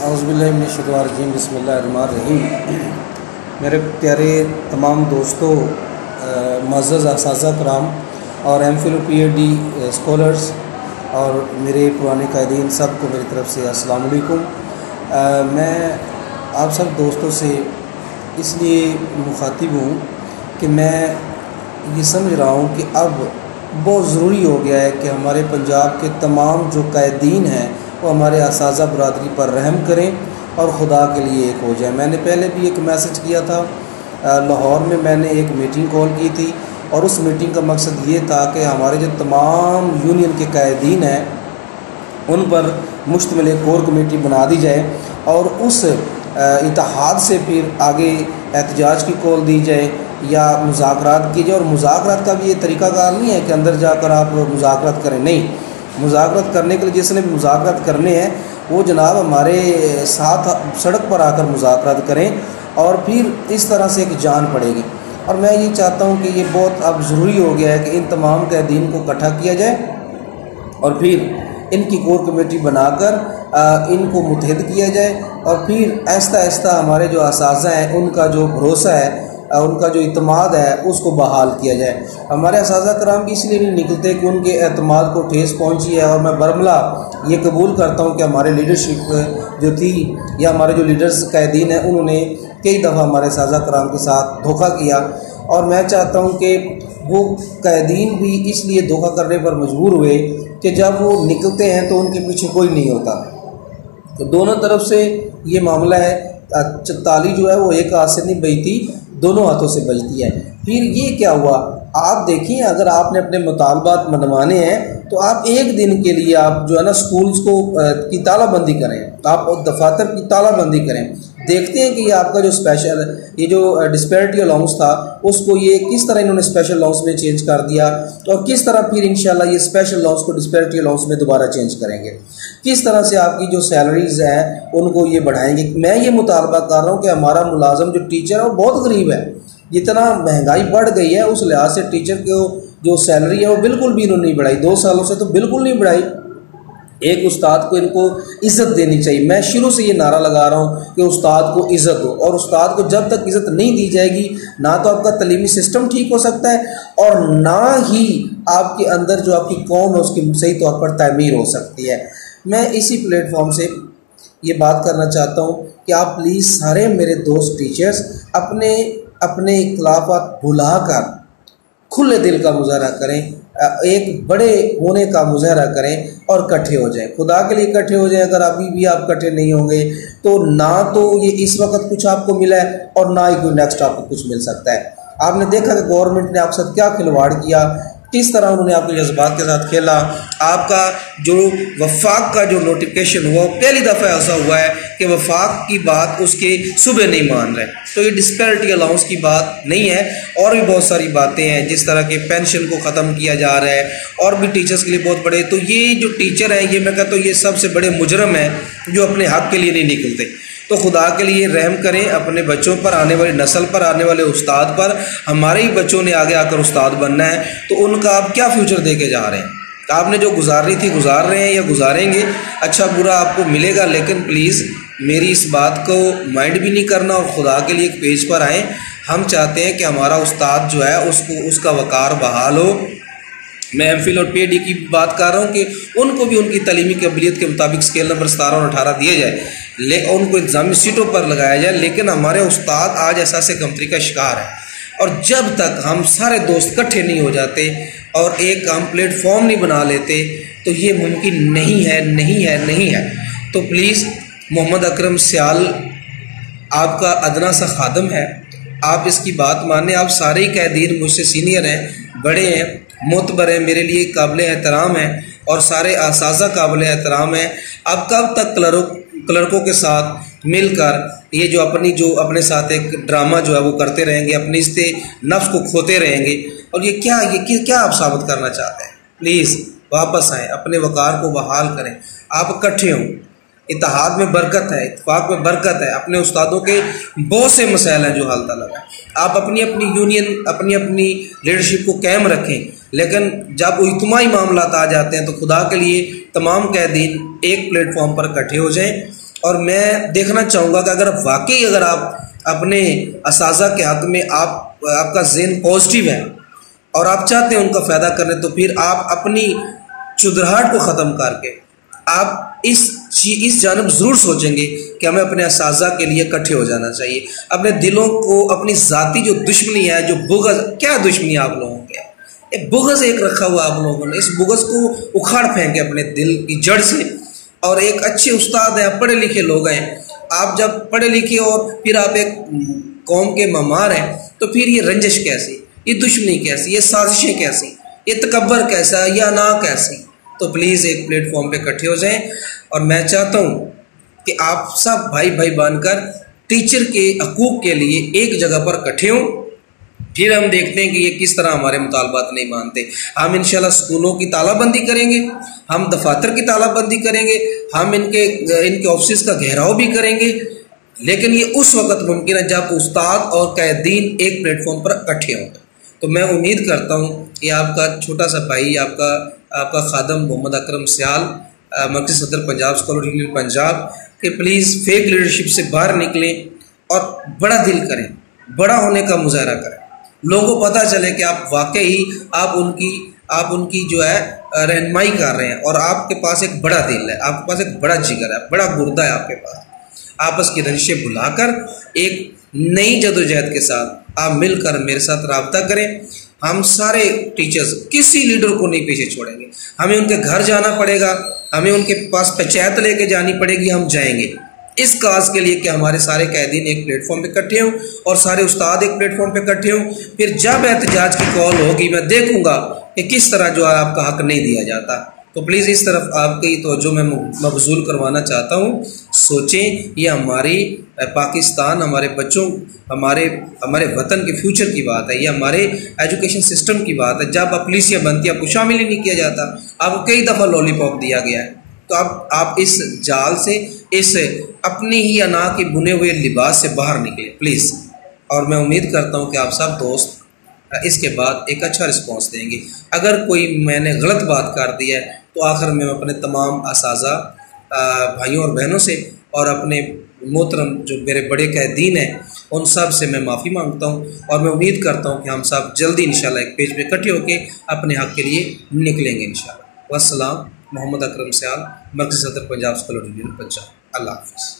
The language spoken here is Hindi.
औज़ुबिल्लाहिमिनश्शैतानिर्रजीम बिस्मिल्लाहिर्रहमानिर्रहीम। मेरे प्यारे तमाम दोस्तों, मुअज़्ज़ज़ असातिज़ा कराम और एमफिल पीएचडी स्कॉलर्स और मेरे पुराने कायदीन सब को मेरी तरफ़ से अस्सलाम वालेकुम। मैं आप सब दोस्तों से इसलिए मुखातिब हूँ कि मैं ये समझ रहा हूँ कि अब बहुत ज़रूरी हो गया है कि हमारे पंजाब के तमाम जो कायदीन हैं वो हमारे असातिज़ा बरादरी पर रहम करें और ख़ुदा के लिए एक हो जाए। मैंने पहले भी एक मैसेज किया था, लाहौर में मैंने एक मीटिंग कॉल की थी और उस मीटिंग का मकसद ये था कि हमारे जो तमाम यूनियन के कायदीन हैं उन पर मुश्तमिल एक कोर कमेटी बना दी जाए और उस इत्तेहाद से फिर आगे एहतजाज की कॉल दी जाए या मुज़ाकरात की जाए। और मुज़ाकरात का भी ये तरीक़ाकार नहीं है कि अंदर जाकर आप मुज़ाकरात करें, नहीं, मुज़ाकरात करने के लिए जिसने भी मुज़ाकरात करने हैं वो जनाब हमारे साथ सड़क पर आकर मुज़ाकरात करें और फिर इस तरह से एक जान पड़ेगी। और मैं ये चाहता हूँ कि ये बहुत अब ज़रूरी हो गया है कि इन तमाम कैदीन को इकट्ठा किया जाए और फिर इनकी कोर कमेटी बनाकर इनको मुत्तहिद किया जाए और फिर आहिस्ता आहिस्ता हमारे जो असातिज़ा हैं उनका जो भरोसा है, उनका जो इत्मीनान है उसको बहाल किया जाए। हमारे असातिज़ा कराम भी इसलिए नहीं निकलते कि उनके इत्मीनान को ठेस पहुंची है। और मैं बरमला ये कबूल करता हूं कि हमारे लीडरशिप जो थी या हमारे जो लीडर्स कैदीन हैं उन्होंने कई दफ़ा हमारे असातिज़ा कराम के साथ धोखा किया और मैं चाहता हूं कि वो कैदीन भी इसलिए धोखा करने पर मजबूर हुए कि जब वो निकलते हैं तो उनके पीछे कोई नहीं होता। तो दोनों तरफ से ये मामला है, ताली जो है वो एक हाथ से नहीं बजती, दोनों हाथों से बजती है। फिर ये क्या हुआ, आप देखिए, अगर आपने अपने मुतालबात मनवाने हैं तो आप एक दिन के लिए आप जो है ना स्कूल्स को की तालाबंदी करें, आप दफातर की तालाबंदी करें। देखते हैं कि ये आपका जो स्पेशल ये जो डिस्पैरिटी अलाउंस था उसको ये किस तरह इन्होंने स्पेशल अलाउंस में चेंज कर दिया और किस तरह फिर इंशाल्लाह ये स्पेशल अलाउंस को डिस्पैरिटी अलाउंस में दोबारा चेंज करेंगे, किस तरह से आपकी जो सैलरीज हैं उनको ये बढ़ाएंगे। मैं ये मुतालबा कर रहा हूँ कि हमारा मुलाजम जो टीचर है वो बहुत गरीब है, जितना महंगाई बढ़ गई है उस लिहाज से टीचर को जो सैलरी है वो बिल्कुल भी इन्होंने नहीं बढ़ाई, 2 सालों से तो बिल्कुल नहीं बढ़ाई। एक उस्ताद को इनको इज़्ज़त देनी चाहिए। मैं शुरू से ये नारा लगा रहा हूँ कि उस्ताद को इज़्ज़त दो, और उस्ताद को जब तक इज़्ज़त नहीं दी जाएगी ना तो आपका तलीमी सिस्टम ठीक हो सकता है और ना ही आपके अंदर जो आपकी कौम है उसकी सही तौर पर तामीर हो सकती है। मैं इसी प्लेटफॉर्म से ये बात करना चाहता हूँ कि आप प्लीज़ सारे मेरे दोस्त टीचर्स अपने अपने इख्तिलाफ़ात भुला कर खुले दिल का मुजाहरा करें, एक बड़े होने का मुजाहरा करें और इकट्ठे हो जाएं। खुदा के लिए इकट्ठे हो जाएं। अगर अभी भी आप इकट्ठे नहीं होंगे तो ना तो ये इस वक्त कुछ आपको मिला है और ना ही कोई नेक्स्ट आपको कुछ मिल सकता है। आपने देखा कि गवर्नमेंट ने आपके साथ क्या खिलवाड़ किया, किस तरह उन्होंने आपके जज्बात के साथ खेला। आपका जो वफाक का जो नोटिफिकेशन हुआ पहली दफ़ा ऐसा हुआ है कि वफाक की बात उसके सुबह नहीं मान रहे, तो ये डिस्पैरिटी अलाउंस की बात नहीं है। और भी बहुत सारी बातें हैं, जिस तरह के पेंशन को ख़त्म किया जा रहा है और भी टीचर्स के लिए बहुत बड़े। तो ये जो टीचर हैं ये मैं कहता हूँ ये सबसे बड़े मुजरम हैं जो अपने हक़ के लिए नहीं निकलते। तो खुदा के लिए रहम करें अपने बच्चों पर, आने वाली नस्ल पर, आने वाले उस्ताद पर। हमारे ही बच्चों ने आगे आकर उस्ताद बनना है तो उनका आप क्या फ्यूचर दे के जा रहे हैं। आपने जो गुजारनी थी गुजार रहे हैं या गुजारेंगे, अच्छा बुरा आपको मिलेगा, लेकिन प्लीज़ मेरी इस बात को माइंड भी नहीं करना और खुदा के लिए एक पेज पर आएँ। हम चाहते हैं कि हमारा उस्ताद जो है उसको उसका वक़ार बहाल हो। मैं एमफिल और पीएचडी की बात कर रहा हूँ कि उनको भी उनकी तलीमी काबिलियत के मुताबिक स्केल नंबर 17 और 18 दिए जाए, उनको इंतजामी सीटों पर लगाया जाए। लेकिन हमारे उस्ताद आज एहसास कमतरी का शिकार है और जब तक हम सारे दोस्त इकट्ठे नहीं हो जाते और एक हम प्लेटफॉर्म नहीं बना लेते तो ये मुमकिन नहीं है, नहीं है, नहीं है। तो प्लीज़ मोहम्मद अकरम सियाल आपका अदना सा खादम है, आप इसकी बात माने। आप सारे ही कैदीन मुझसे सीनियर हैं, बड़े हैं, मोतबर हैं, मेरे लिए काबिल एहतराम हैं और सारे असातिज़ा काबिल एहतराम हैं। अब कब तक क्लर्कों के साथ मिलकर ये जो अपने साथ एक ड्रामा जो है वो करते रहेंगे, अपने इस्ते नफ्स को खोते रहेंगे। और ये क्या आप साबित करना चाहते हैं? प्लीज़ वापस आएँ, अपने वक़ार को बहाल करें, आप इकट्ठे हों। इत्तेहाद में बरकत है, इत्तेफाक में बरकत है। अपने उस्तादों के बहुत से मसाइल हैं जो हल तलब है। आप अपनी अपनी यूनियन, अपनी अपनी लीडरशिप को कायम रखें, लेकिन जब इज्तिमाई मामलात आ जाते हैं तो खुदा के लिए तमाम कैदीन एक प्लेटफॉर्म पर इकट्ठे हो जाएं और मैं देखना चाहूँगा कि अगर वाकई अगर आप अपने असाज़ा के हक़ में आपका ज़हन पॉजिटिव है और आप चाहते हैं उनका फ़ायदा करने, तो फिर आप अपनी चुदराहट को ख़त्म करके आप इस जानब ज़रूर सोचेंगे कि हमें अपने असाज़ा के लिए इकट्ठे हो जाना चाहिए। अपने दिलों को, अपनी ज़ाती जो दुश्मनी है, जो बुग़्ज़, क्या दुश्मनी आप लोगों के, ये बुग़्ज़ एक रखा हुआ आप लोगों ने, इस बुग़्ज़ को उखाड़ फेंके अपने दिल की जड़ से। और एक अच्छे उस्ताद हैं, पढ़े लिखे लोग हैं, आप जब पढ़े लिखे और फिर आप एक कौम के ममार हैं, तो फिर ये रंजिश कैसी, ये दुश्मनी कैसी, ये साजिशें कैसी, ये तकब्बर कैसा, ये अना कैसी। तो प्लीज़ एक प्लेटफॉर्म पे इकट्ठे हो जाएं। और मैं चाहता हूँ कि आप सब भाई भाई बनकर टीचर के हकूक़ के लिए एक जगह पर इकट्ठे हों। फिर हम देखते हैं कि ये किस तरह हमारे मुतालबात नहीं मानते। हम इंशाल्लाह स्कूलों की तालाबंदी करेंगे, हम दफातर की तालाबंदी करेंगे, हम इनके ऑफिस का घेराव भी करेंगे, लेकिन ये उस वक्त मुमकिन है जब उस्ताद और कैदीन एक प्लेटफॉर्म पर इकट्ठे होंगे। तो मैं उम्मीद करता हूँ कि आपका छोटा सा भाई, आपका खादम मोहम्मद अकरम सियाल, मरकज़ी सदर पंजाब स्कॉलर यूनियन पंजाब, कि प्लीज़ फेक लीडरशिप से बाहर निकलें और बड़ा दिल करें, बड़ा होने का मुजाहरा करें। लोगों को पता चले कि आप वाकई आप उनकी जो है रहनुमाई कर रहे हैं और आपके पास एक बड़ा दिल है, आपके पास एक बड़ा जिगर है, बड़ा गुर्दा है आपके पास। आपस की रंजिशें भुलाकर एक नई जदोजहद के साथ आप मिलकर मेरे साथ रब्ता करें। हम सारे टीचर्स किसी लीडर को नहीं पीछे छोड़ेंगे। हमें उनके घर जाना पड़ेगा, हमें उनके पास पंचायत लेके जानी पड़ेगी, हम जाएंगे इस काज के लिए कि हमारे सारे कैदीन एक प्लेटफॉर्म पे इकट्ठे हों और सारे उस्ताद एक प्लेटफॉर्म पे इकट्ठे हों। फिर जब एहतजाज की कॉल होगी, मैं देखूंगा कि किस तरह जो है आपका हक नहीं दिया जाता। तो प्लीज़ इस तरफ आपकी तवज्जो मैं मबजूल करवाना चाहता हूँ। सोचें, ये हमारी पाकिस्तान, हमारे बच्चों, हमारे वतन के फ्यूचर की बात है, ये हमारे एजुकेशन सिस्टम की बात है। जब अपलीसिया बनती है, आपको शामिल ही नहीं किया जाता, आपको कई दफ़ा लॉलीपॉप दिया गया है। तो अब आप इस जाल से, इस अपनी ही अना के बुने हुए लिबास से बाहर निकले प्लीज़। और मैं उम्मीद करता हूँ कि आप सब दोस्त इसके बाद एक अच्छा रिस्पांस देंगे। अगर कोई मैंने गलत बात कर दी है तो आखिर में अपने तमाम असाज़ा भाइयों और बहनों से और अपने मोहतरम जो मेरे बड़े कैदीन हैं उन सब से मैं माफ़ी मांगता हूँ। और मैं उम्मीद करता हूँ कि हम सब जल्दी इंशाल्लाह एक पेज पे इकट्ठे होकर अपने हक़ के लिए निकलेंगे इंशाल्लाह। वस्सलाम। मोहम्मद अकरम सियाल, मरकज़ी सदर पंजाब स्कॉलर यूनियन पंजाब। अल्लाह हाफ़िज़।